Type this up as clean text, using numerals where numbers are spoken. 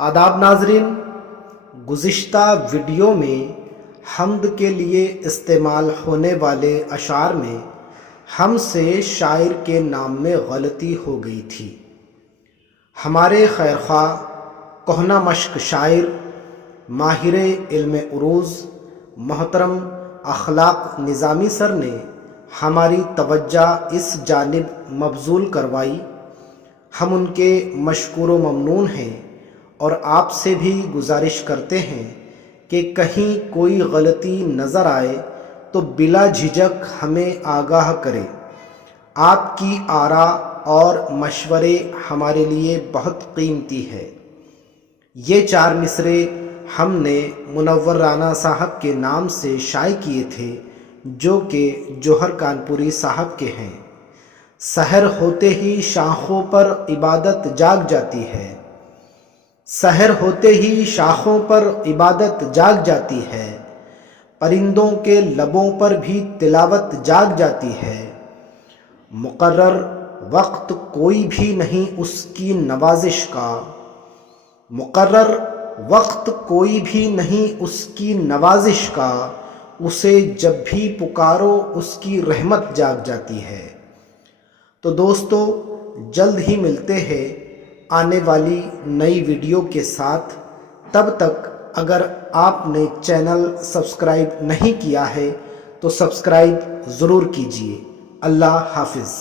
आदाब नाजरीन, गुज़िश्ता वीडियो में हम्द के लिए इस्तेमाल होने वाले अशार में हमसे शायर के नाम में गलती हो गई थी। हमारे खैरख्वाह कोहना मश्क शायर माहिर इल्म उरूज़ मोहतरम अखलाक निज़ामी सर ने हमारी तवज्जो इस जानिब मबजूल करवाई। हम उनके मशकूर व ममनून हैं और आपसे भी गुजारिश करते हैं कि कहीं कोई गलती नज़र आए तो बिला झिझक हमें आगाह करें। आपकी आरा और मशवरे हमारे लिए बहुत कीमती है। ये 4 मिसरे हमने मुनव्वर राना साहब के नाम से शाये किए थे, जो कि जौहर कानपुरी साहब के हैं। सहर होते ही शाखों पर इबादत जाग जाती है, सहर होते ही शाखों पर इबादत जाग जाती है, परिंदों के लबों पर भी तिलावत जाग जाती है। मुकर्रर वक्त कोई भी नहीं उसकी नवाजिश का, मुकर्रर वक्त कोई भी नहीं उसकी नवाजिश का, उसे जब भी पुकारो उसकी रहमत जाग जाती है। तो दोस्तों, जल्द ही मिलते हैं आने वाली नई वीडियो के साथ। तब तक अगर आपने चैनल सब्सक्राइब नहीं किया है तो सब्सक्राइब ज़रूर कीजिए। अल्लाह हाफिज़।